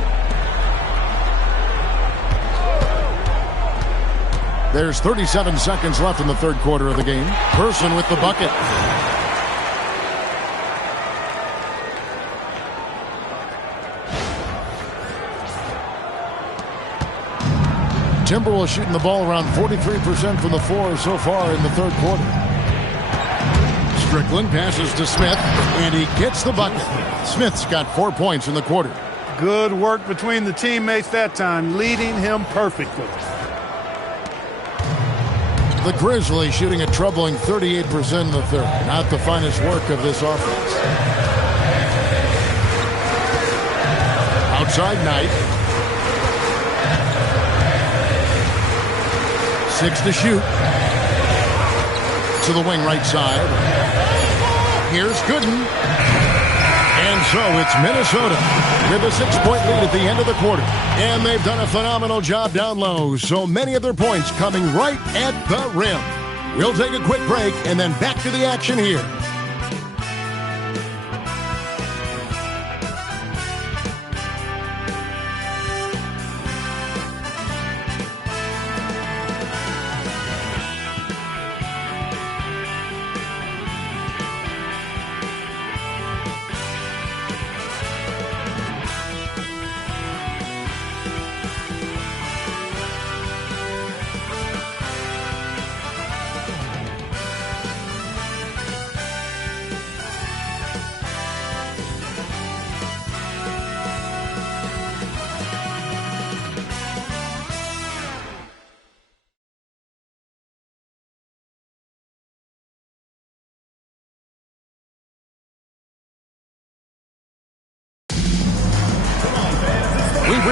There's 37 seconds left in the third quarter of the game. Person with the bucket. Timberwolves shooting the ball around 43% from the floor so far in the third quarter. Strickland passes to Smith, and he gets the bucket. Smith's got 4 points in the quarter. Good work between the teammates that time, leading him perfectly. The Grizzlies shooting a troubling 38% in the third. Not the finest work of this offense. Outside Knight. 6 to shoot. To the wing right side. Here's Gooden. And so it's Minnesota with a 6-point lead at the end of the quarter. And they've done a phenomenal job down low. So many of their points coming right at the rim. We'll take a quick break and then back to the action here.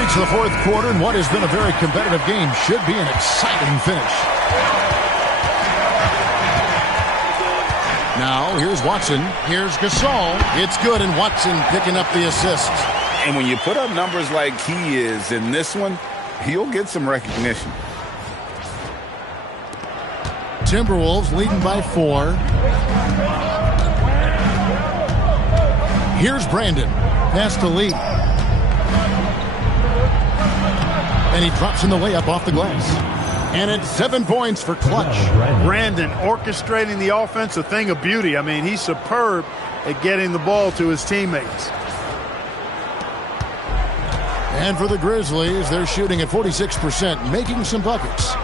reached the fourth quarter, and what has been a very competitive game should be an exciting finish. Now, here's Watson. Here's Gasol. It's good, and Watson picking up the assist. And when you put up numbers like he is in this one, he'll get some recognition. Timberwolves leading by 4. Here's Brandon. Pass to Lee. And he drops in the layup off the glass. And it's 7 points for Clutch. Brandon orchestrating the offense, a thing of beauty. I mean, he's superb at getting the ball to his teammates. And for the Grizzlies, they're shooting at 46%, making some buckets.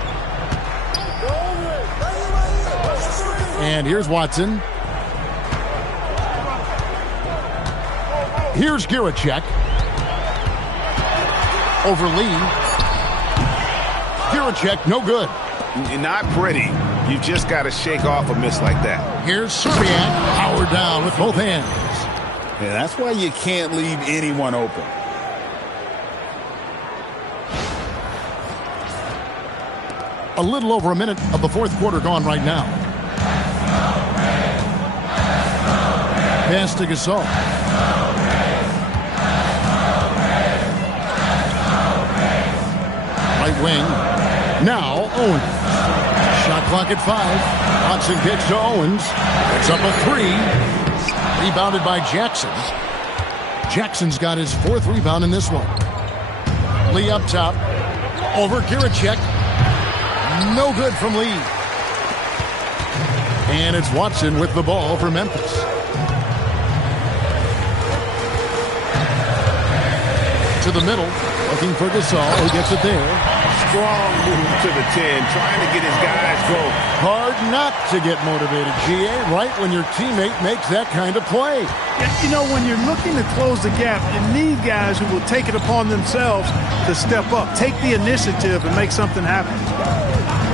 And here's Watson. Here's Giracek. Over Lee. Giracek, no good. Not pretty. You've just got to shake off a miss like that. Here's Serbiak, powered down with both hands. Yeah, that's why you can't leave anyone open. A little over a minute of the fourth quarter gone right now. Pass to Gasol. Right wing. Now Owens. Shot clock at 5. Hudson kicks to Owens. It's up a 3. Rebounded by Jackson. Jackson's got his 4th rebound in this one. Lee up top. Over Giracek. No good from Lee. And it's Watson with the ball for Memphis. To the middle, looking for Gasol, who gets it there. Strong move to the 10, trying to get his guys going. Hard not to get motivated, GA, right when your teammate makes that kind of play. You know, when you're looking to close the gap, you need guys who will take it upon themselves to step up, take the initiative, and make something happen.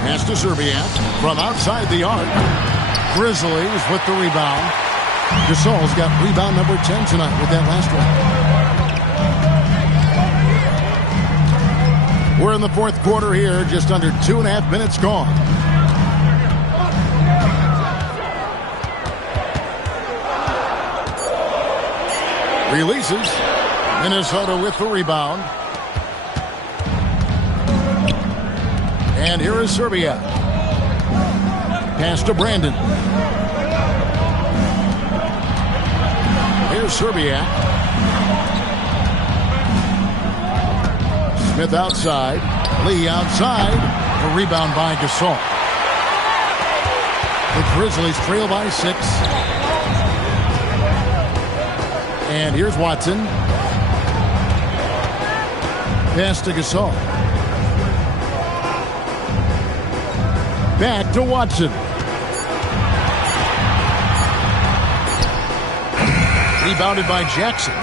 Pass to Serbiak from outside the arc. Grizzlies with the rebound. Gasol's got rebound number 10 tonight with that last one. We're in the fourth quarter here, just under 2.5 minutes gone. Releases. Minnesota with the rebound. And here is Serbia. Pass to Brandon. Here's Serbia. Smith outside. Lee outside. A rebound by Gasol. The Grizzlies trail by 6. And here's Watson. Pass to Gasol. Back to Watson. Rebounded by Jackson.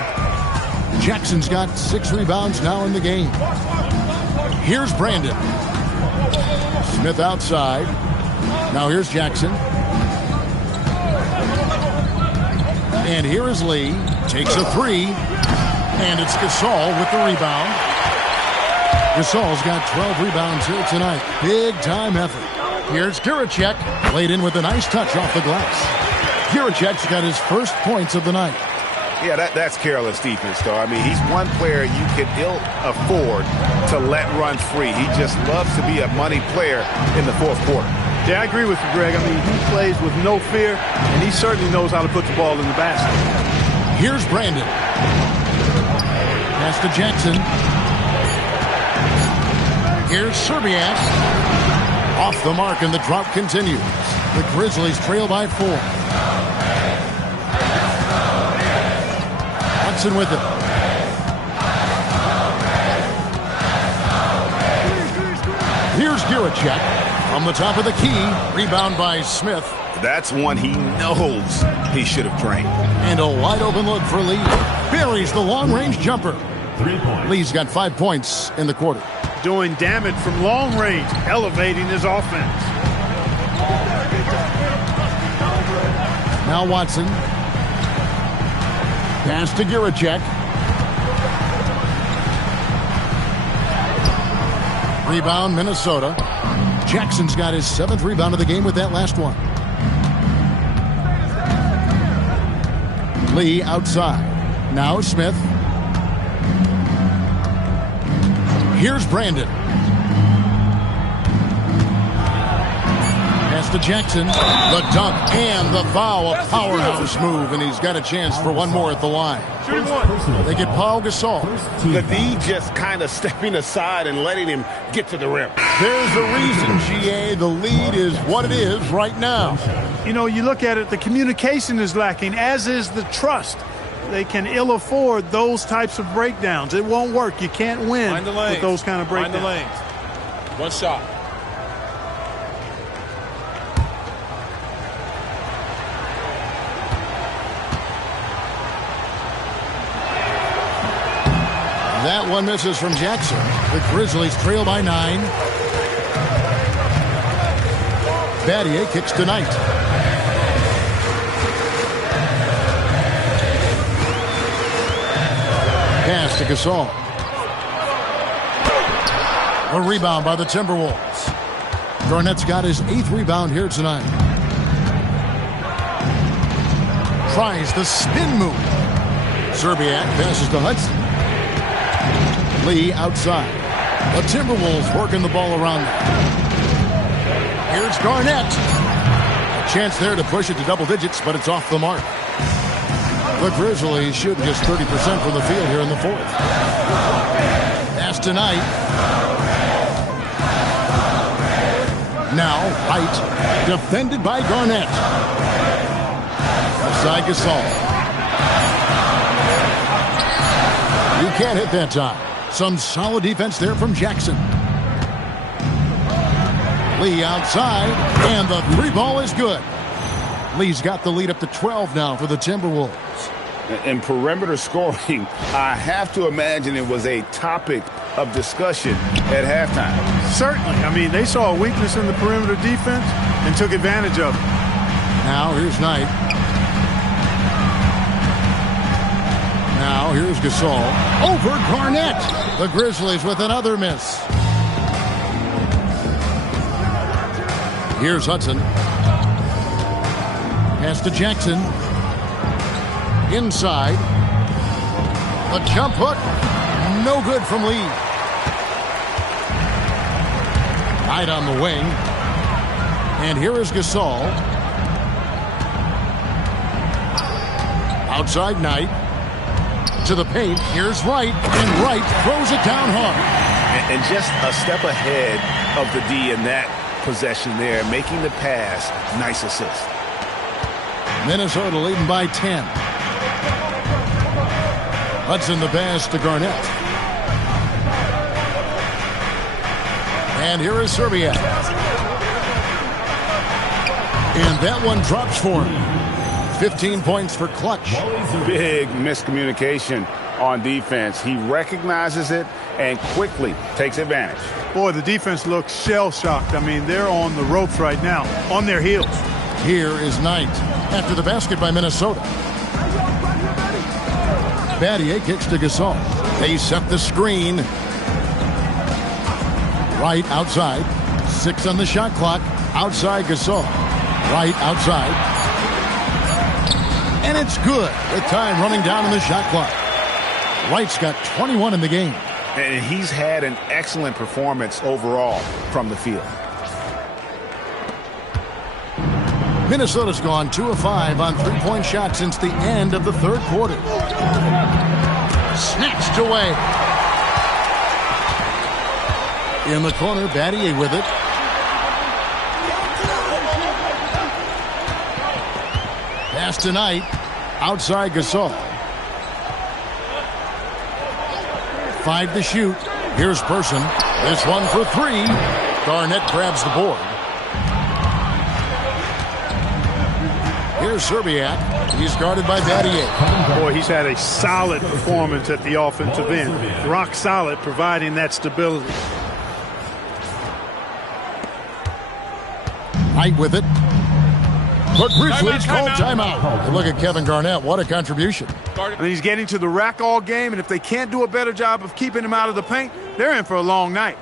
Jackson's got 6 rebounds now in the game. Here's Brandon. Smith outside. Now here's Jackson. And here is Lee. Takes a 3. And it's Gasol with the rebound. Gasol's got 12 rebounds here tonight. Big time effort. Here's Giracek, laid in with a nice touch off the glass. Giracek's got his first points of the night. Yeah, that's careless defense, though. I mean, he's one player you can ill afford to let run free. He just loves to be a money player in the fourth quarter. Yeah, I agree with you, Greg. I mean, he plays with no fear, and he certainly knows how to put the ball in the basket. Here's Brandon. Pass to Jackson. Here's Serbiak. Off the mark, and the drop continues. The Grizzlies trail by 4. Hudson with it. Here's Giracek from the top of the key. Rebound by Smith. That's one he knows he should have drained. And a wide open look for Lee. Buries the long-range jumper. 3 points. Lee's got 5 points in the quarter. Doing damage from long range, elevating his offense. Now Watson. Pass to Giracek. Rebound, Minnesota. Jackson's got his 7th rebound of the game with that last one. Lee outside. Now Smith. Here's Brandon. Pass to Jackson. The dunk and the foul. A powerhouse move, and he's got a chance for one more at the line. They get Paul Gasol. The D just kind of stepping aside and letting him get to the rim. There's a reason, GA. The lead is what it is right now. You know, you look at it, the communication is lacking, as is the trust. They can ill afford those types of breakdowns. It won't work. You can't win with those kind of breakdowns. Find the lanes. One shot. That one misses from Jackson. The Grizzlies trail by 9. Battier kicks to Knight. Pass to Gasol. A rebound by the Timberwolves. Garnett's got his 8th rebound here tonight. Tries the spin move. Serbiak passes to Hudson. Lee outside. The Timberwolves working the ball around them. Here's Garnett. A chance there to push it to double digits, but it's off the mark. The Grizzlies shooting just 30% from the field here in the 4th. Pass tonight. Now Height, defended by Garnett. Outside Gasol. You can't hit that time. Some solid defense there from Jackson. Lee outside, and the 3 ball is good. Lee's got the lead up to 12 now for the Timberwolves. In perimeter scoring, I have to imagine it was a topic of discussion at halftime. Certainly. I mean, they saw a weakness in the perimeter defense and took advantage of it. Now here's Knight. Now here's Gasol. Over Garnett. The Grizzlies with another miss. Here's Hudson. Pass to Jackson. Inside. A jump hook. No good from Lee. Knight on the wing. And here is Gasol. Outside Knight. To the paint. Here's Wright. And Wright throws it down hard. And just a step ahead of the D in that possession there, making the pass. Nice assist. Minnesota leading by 10. Hudson the pass to Garnett. And here is Serbiak. And that one drops for him. 15 points for Clutch. Big miscommunication on defense. He recognizes it and quickly takes advantage. Boy, the defense looks shell-shocked. I mean, they're on the ropes right now, on their heels. Here is Knight after the basket by Minnesota. Battier kicks to Gasol. They set the screen. Wright outside. 6 on the shot clock. Outside Gasol. Wright outside. And it's good with time running down in the shot clock. Wright's got 21 in the game. And he's had an excellent performance overall from the field. Minnesota's gone 2 of 5 on 3-point shots since the end of the 3rd quarter. Snatched away. In the corner, Battier with it. Pass tonight. Outside Gasol. 5 to shoot. Here's Person. This one for 3. Garnett grabs the board. Here's Serbiak. He's guarded by Battier. Boy, he's had a solid performance at the offensive end. Rock solid, providing that stability. Knight with it. The Grizzlies call timeout. Look at Kevin Garnett. What a contribution. And he's getting to the rack all game, and if they can't do a better job of keeping him out of the paint, they're in for a long night.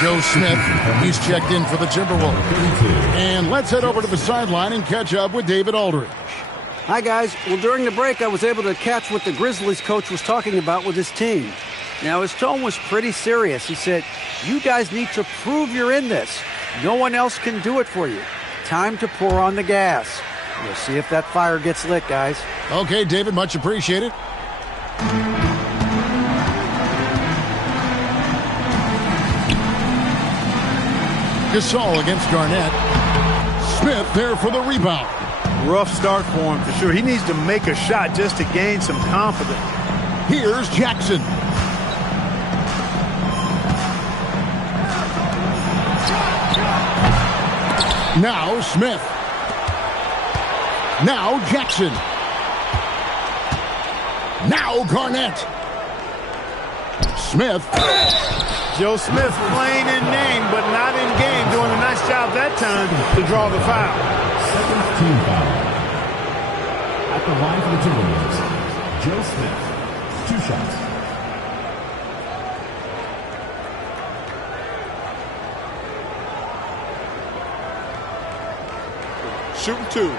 Joe Smith, he's checked in for the Timberwolves. And let's head over to the sideline and catch up with David Aldridge. Hi, guys. Well, during the break, I was able to catch what the Grizzlies coach was talking about with his team. Now, his tone was pretty serious. He said, you guys need to prove you're in this. No one else can do it for you. Time to pour on the gas. We'll see if that fire gets lit, guys. Okay, David, much appreciated. Gasol against Garnett. Smith there for the rebound. Rough start for him, for sure. He needs to make a shot just to gain some confidence. Here's Jackson. Now Smith. Now Jackson. Now Garnett. Smith. Joe Smith playing in name, but not in game. Doing a nice job that time to draw the foul. Second team foul. At the line for the Timberwolves, Joe Smith. 2 shots. Shooting 2.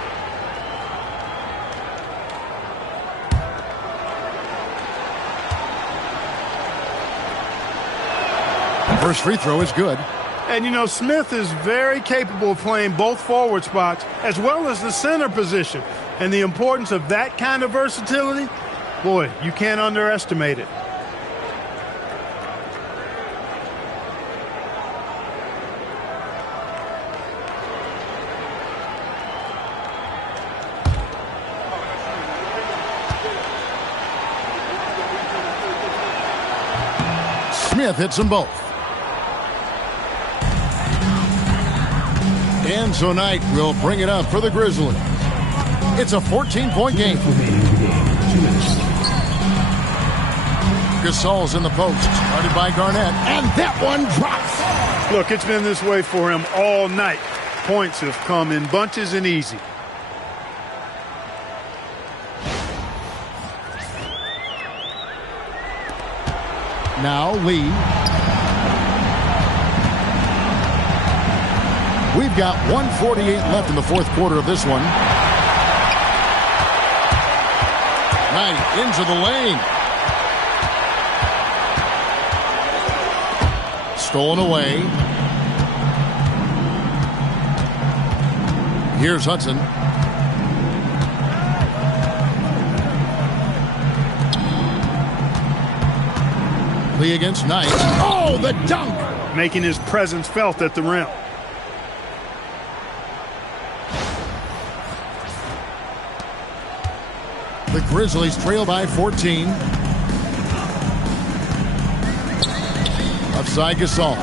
First free throw is good. And, you know, Smith is very capable of playing both forward spots as well as the center position. And the importance of that kind of versatility, boy, you can't underestimate it. Smith hits them both. And tonight we'll bring it up for the Grizzlies. It's a 14-point game. Gasol's in the post, started by Garnett, and that one drops. Look, it's been this way for him all night. Points have come in bunches and easy. Now Lee. We've got 1:48 left in the fourth quarter of this one. Right into the lane. Stolen away. Here's Hudson. Lee against Knight. Oh, the dunk! Making his presence felt at the rim. The Grizzlies trail by 14. Offside Gasol.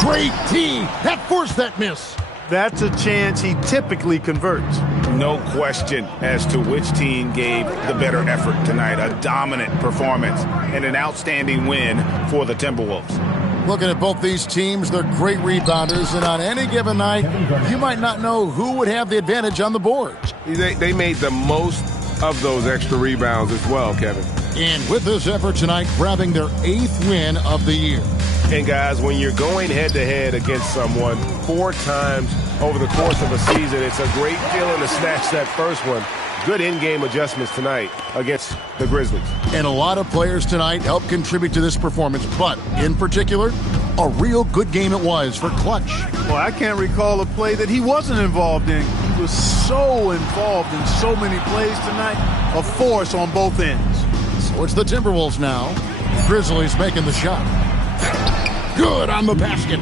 Great team. That forced that miss. That's a chance he typically converts. No question as to which team gave the better effort tonight. A dominant performance and an outstanding win for the Timberwolves. Looking at both these teams, they're great rebounders, and on any given night, you might not know who would have the advantage on the board. They made the most of those extra rebounds as well, Kevin. And with this effort tonight, grabbing their 8th win of the year. And guys, when you're going head-to-head against someone 4 times over the course of a season, it's a great feeling to snatch that first one. Good in-game adjustments tonight against the Grizzlies. And a lot of players tonight helped contribute to this performance, but in particular, a real good game it was for Clutch. Well, I can't recall a play that he wasn't involved in. He was so involved in so many plays tonight, a force on both ends. So it's the Timberwolves now. Grizzlies making the shot. Good on the basket.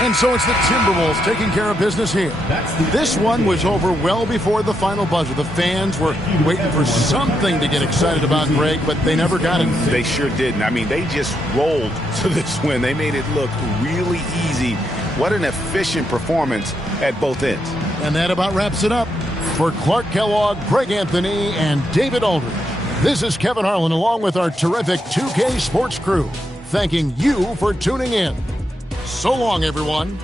And so it's the Timberwolves taking care of business here. This one was over well before the final buzzer. The fans were waiting for something to get excited about, Greg, but they never got it. They sure didn't. I mean, they just rolled to this win. They made it look really easy. What an efficient performance at both ends. And that about wraps it up. For Clark Kellogg, Greg Anthony, and David Aldridge, this is Kevin Harlan along with our terrific 2K Sports crew, thanking you for tuning in. So long, everyone.